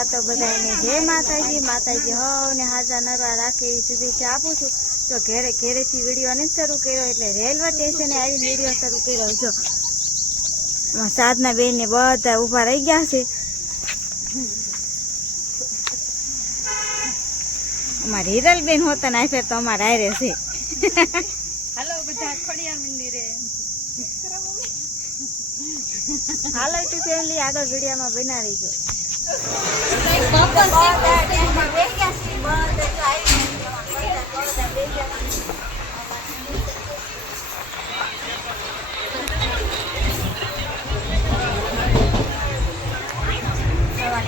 પહેલાં તો બધાને જય માતાજી માતાજી હવને હાજા નરવા રાખે એવી શુભેચ્છા આપું છું. તો ઘેરે ઘેરેથી વીડિયો નથી શરૂ કર્યો એટલે રેલવે સ્ટેશને આવીને વીડિયો શરૂ કર્યો જો સાધના બેન ને બધા ઊભા રહી ગયા છે. અમારે હિરલ બેન હોતા ને ફેર તો અમારે આયરે છે. હાલો બધા ખોડિયા મંદિરે. હાલો ટુ ફેમિલી આગળ વિડીયોમાં બના રહીજો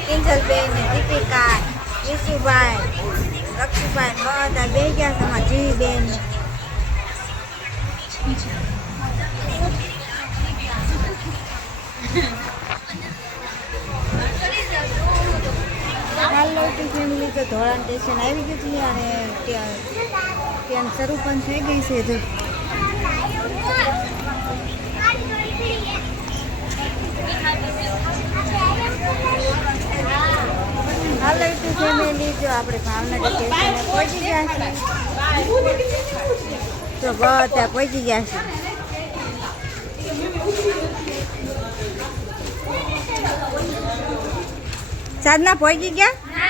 કિંજલબેન ને દીપિકા વિશુભાઈ રક્ષુભાઈ બધા બે ગયા છે અમારા જીવીબેન ધોળાણ સ્ટેશન આવી ગયું છે અને ત્યાં ત્યાં શરૂ પણ થઈ ગઈ છે જો. હાલો ટુ ફેમિલી જો આપણે ભાવનગર પહોંચી ગયા છે તો બધા પહોંચી ગયા સાધના પહોંચી ગયા?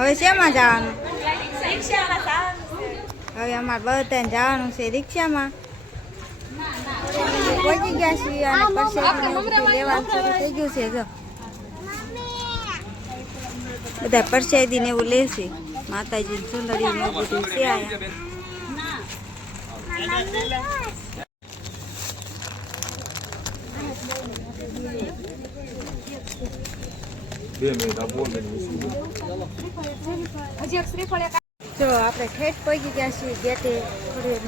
હવે શેમાં જવાનું? હવે અમારે બધાને જવાનું છે રિક્ષામાં. પહોંચી ગયા છીએ અને પરસાદી લેવાનું શરૂ થઈ ગયું છે જો. બધા પરસાદી ને એવું લેશે માતાજી સુંદરી ને એવું બધું છે આયા બે મિનિટ આપો હજી શ્રીફળ જો આપણે ઠેઠ પહોંચી ગયા છીએ ગેટે થોડી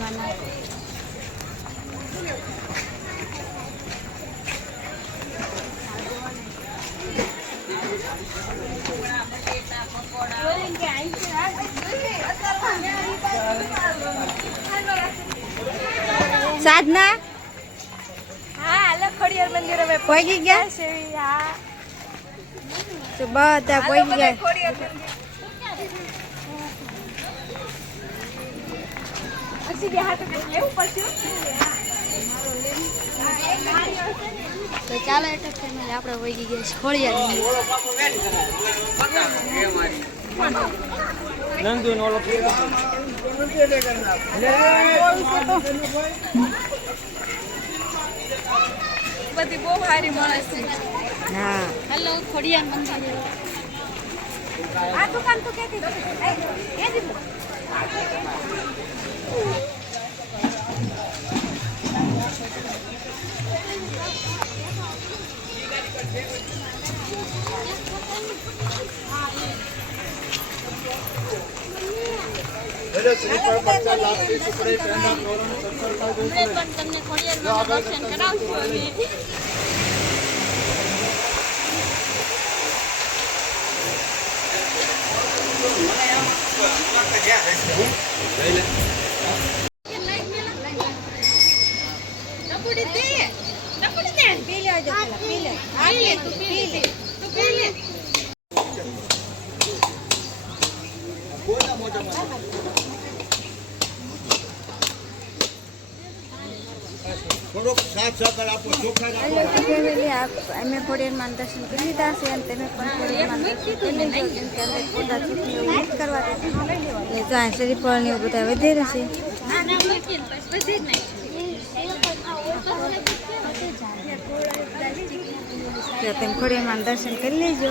સાધના? હા હાલો ખોડિયાર મંદિર અમે પહોંચી ગયા છે હા. તો બધા પહોંચી ગયા ખોડિયાર મંદિર હજી બે હાથ લેવું પડશે? તો ચાલો એટલે ફેમિલી આપણે પહોંચી ગયા છીએ ખોળિયા બધી બહુ સારી મળે છે. હા. હેલો ખોડિયાર મંદિર. આ દુકાન તો કેતી એ દીધું પણ તમને ખોડિયાર દર્શન કરાવશું અમે નકુડી દે નકુડી દે પી લેજો પેલા પી લે પી લે તું પી લે થોડોક સાથ સહકાર આપો અમે ખોડિયારમાં દર્શન કરી લીધા છે અને તમે પણ ખોડિયારમાં દર્શન કરી લેજો કેમ કે ચૂંટણી એવું કરવા દેતા. એટલે જો આ શ્રીફળ ને એવું બધા બસ બધી જ તમે ખોડિયારમાં દર્શન કરી લેજો.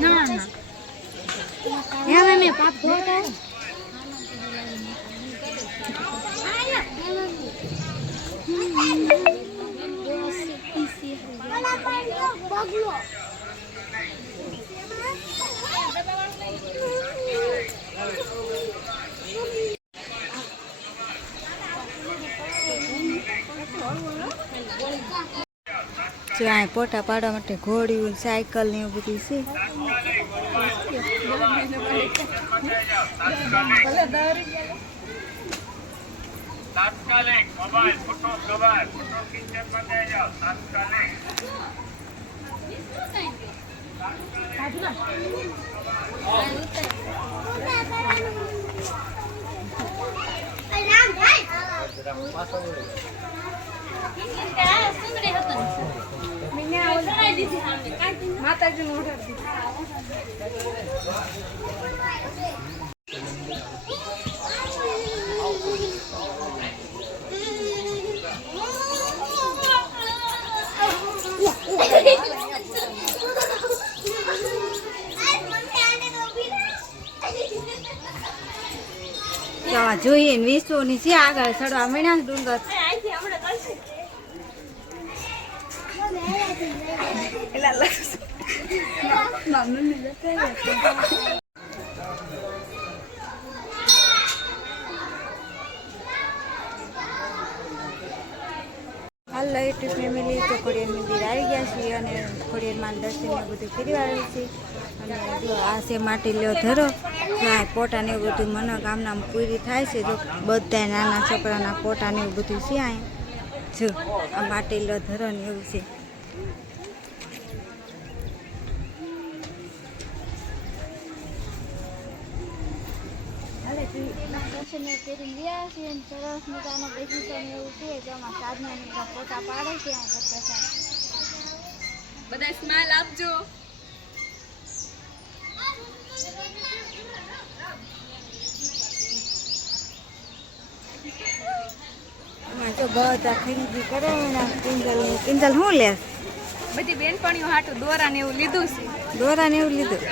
ના ના. મેં પાપ ધોતા જો પોટા પાડવા માટે ઘોડીઓ સાયકલ ને એવું બધું છે. તાત્કાલિક mobile photo cover photo kitchen દઈ જાઓ તાત્કાલિક ઓર્ડર દીધું તો આ જોઈએ ને વિશ્વની છે આગળ ચડવા મળ્યા ને ડુંગર હાલો, યુટ્યુબ ફેમિલી, તો ખોડિયાર મંદિર આવી ગયા છીએ અને ખોડિયારમાં દર્શન ને બધું કરી આવ્યું છે અને જો આ છે માટી લ્યો ધરો, આ પોટાને એવું બધું મનોકામના પૂરી થાય છે. તો બધા નાના છોકરાના પોટાને એવું બધું છે અહીં જો, આ માટી લ્યો ધરો ને એવું છે. દર્શન કરી ગયા છીએ સરસ મજાનો બગીચો એવું છે જેમાં સાધના ને પાડે છે આ કરતા બધા સ્માઈલ આપજો. બધા ખરીદી કરે ને કિંજલ કિંજલ શું લે? બધી બેનપણીઓ હાટું દોરા ને એવું લીધું છે. દોરા ને એવું લીધું?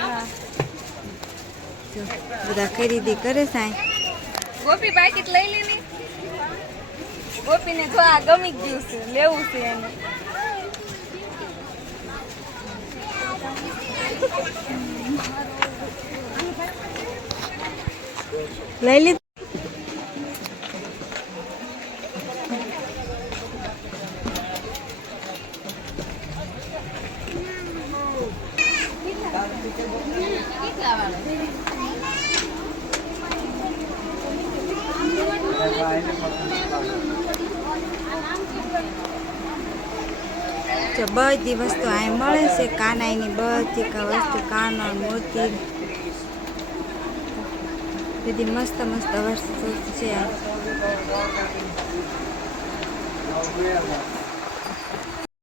જો બધા ખરીદી કરે સાંઈ. ગોપી પાકીટ લઈ લીધી. ગોપીને જો આ ગમી ગયું છે લેવું છે એને. લઈ લીધું? જો બધી વસ્તુ અહીં મળે છે. કાનાઈની બધી વસ્તુ કાનો મોતી. બધી મસ્ત મસ્ત વસ્તુ છે.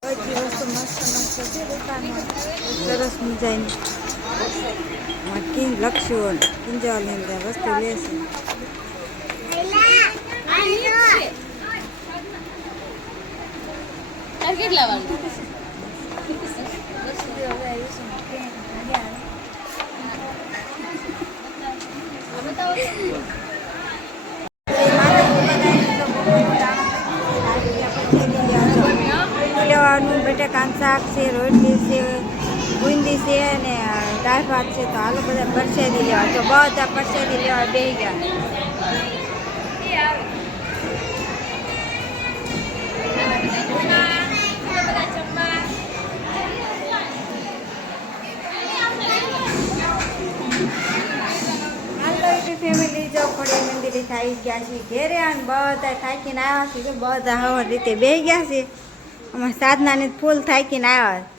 બધી વસ્તુ મસ્ત મસ્ત છે દુકાનમાં. સરસ મજાની. કિંગ લક્ષુઓ કિંજલની અંદર વસ્તુ લેશે કેટલા વાળું લેવાનું બટાકાનું શાક છે રોટલી છે બુંદી છે અને દાળ ભાત છે. તો હાલો બધા પરસેદી લેવા. તો બધા પરસેદી લેવા બે ગયા હાલો ફેમિલી જો ખોડિયા મંદિરે થઈ ગયા છે ઘેરે અને બધા થાકીને આવ્યા છે બધા હવા રીતે બે ગયા છે અમારા સાધનાને ફૂલ થાકીને આવ્યા